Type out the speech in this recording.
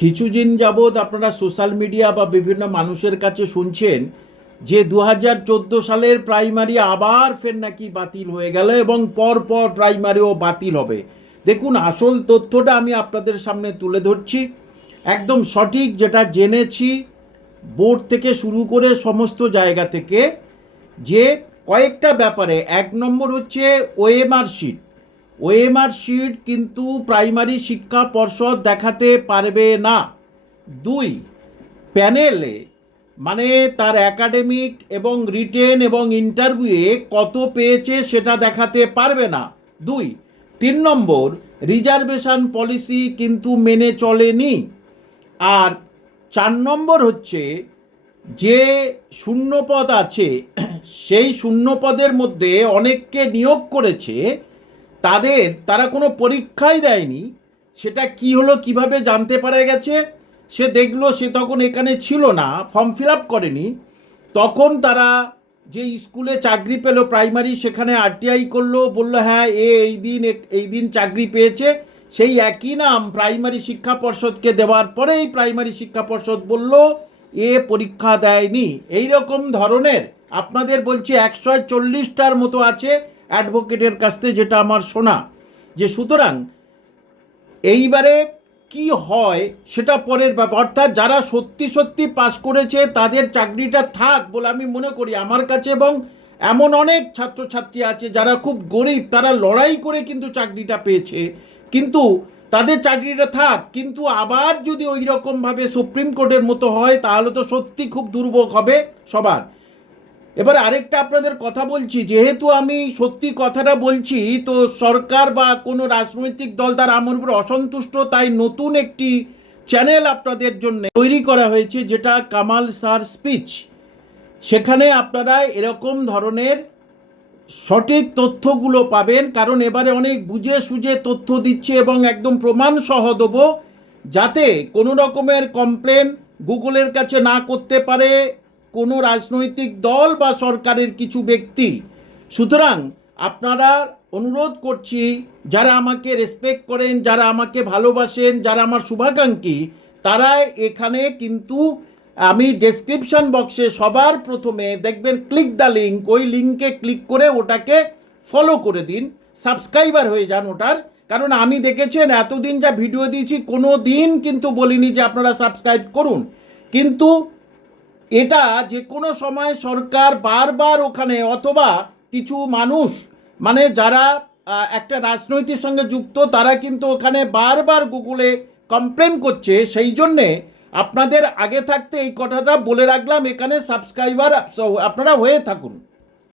কিছুদিন যাবৎ আপনারা সোশ্যাল মিডিয়া বা বিভিন্ন মানুষের কাছে শুনছেন যে দু হাজার চোদ্দ সালের প্রাইমারি আবার ফের নাকি বাতিল হয়ে গেল এবং পর পর প্রাইমারিও বাতিল হবে। দেখুন, আসল তথ্যটা আমি আপনাদের সামনে তুলে ধরছি। একদম সঠিক যেটা জেনেছি, বোর্ড থেকে শুরু করে সমস্ত জায়গা থেকে, যে কয়েকটা ব্যাপারে, এক নম্বর হচ্ছে ওএমআর শিট ওএমআর শিট কিন্তু প্রাইমারি শিক্ষা পর্ষদ দেখাতে পারবে না। দুই, প্যানেলে মানে তার একাডেমিক এবং রিটেন এবং ইন্টারভিউয়ে কত পেয়েছে সেটা দেখাতে পারবে না। দুই, তিন নম্বর, রিজার্ভেশন পলিসি কিন্তু মেনে চলেনি। আর চার নম্বর হচ্ছে, যে শূন্যপদ আছে, সেই শূন্যপদের মধ্যে অনেককে নিয়োগ করেছে তাদের, তারা কোনো পরীক্ষাই দেয়নি। সেটা কি হলো, কীভাবে জানতে পারা গেছে, সে দেখল, সে তখন এখানে ছিল না ফর্ম ফিল আপ করেনি। তখন তারা যে স্কুলে চাকরি পেল প্রাইমারি সেখানে আরটিআই করল, বলল হ্যাঁ এ এই দিন এই দিন চাকরি পেয়েছে। সেই একই নাম প্রাইমারি শিক্ষা পর্ষদকে দেওয়ার পরেই প্রাইমারি শিক্ষা পর্ষদ বলল, এ পরীক্ষা দেয়নি। এই রকম ধরনের, আপনাদের বলছি, একশো চল্লিশটার মতো আছে। অ্যাডভোকেটের কাছ থেকে যেটা আমার শোনা, যে সুতরাং এইবারে কি হয় সেটা পরের ব্যাপার। অর্থাৎ যারা সত্যি সত্যি পাশ করেছে, তাদের চাকরিটা থাক বলে আমি মনে করি আমার কাছে এবং এমন অনেক ছাত্রছাত্রী আছে যারা খুব গরিব, তারা লড়াই করে কিন্তু চাকরিটা পেয়েছে। কিন্তু তাদের চাকরিটা থাক, কিন্তু আবার যদি ওই রকমভাবে সুপ্রিম কোর্টের মতো হয়, তাহলে তো সত্যি খুব দুর্ভোগ হবে সবার। এবার আরেকটা আপনাদের কথা বলছি, যেহেতু আমি সত্যি কথাটা বলছি, তো সরকার বা কোনো রাজনৈতিক দল তার আমার উপর অসন্তুষ্ট, তাই নতুন একটি চ্যানেল আপনাদের জন্য তৈরি করা হয়েছে, যেটা কামাল সার স্পিচ। সেখানে আপনারা এরকম ধরনের সঠিক তথ্যগুলো পাবেন, কারণ এবারে অনেক বুঝে সুঝে তথ্য দিচ্ছে এবং একদম প্রমাণ সহ দেবো, যাতে কোনো রকমের কমপ্লেন গুগলের কাছে না করতে পারে কোনো রাজনৈতিক দল বা সরকারের কিছু ব্যক্তি। সুতরাং আপনারা অনুরোধ করছি, যারা আমাকে রেসপেক্ট করেন, যারা আমাকে ভালোবাসেন, যারা আমার শুভাকাঙ্ক্ষী, তারা এখানে কিন্তু আমি ডেসক্রিপশন বক্সে সবার প্রথমে দেখবেন ক্লিক দ্য লিঙ্ক ওই লিঙ্কে ক্লিক করে ওটাকে ফলো করে দিন সাবস্ক্রাইবার হয়ে যান ওটার। কারণ আমি দেখেছেন, এতদিন যা ভিডিও দিয়েছি কোনো দিন কিন্তু বলিনি যে আপনারা সাবস্ক্রাইব করুন। কিন্তু এটা যে কোনো সময় সরকার বারবার ওখানে অথবা কিছু মানুষ মানে যারা একটা রাজনৈতিক সঙ্গে যুক্ত, তারা কিন্তু ওখানে বারবার গুগলে কমপ্লেন করছে। সেই জন্যে আপনাদের আগে থাকতে এই কথাটা বলে রাখলাম। এখানে সাবস্ক্রাইবার আপনারা হয়ে থাকুন।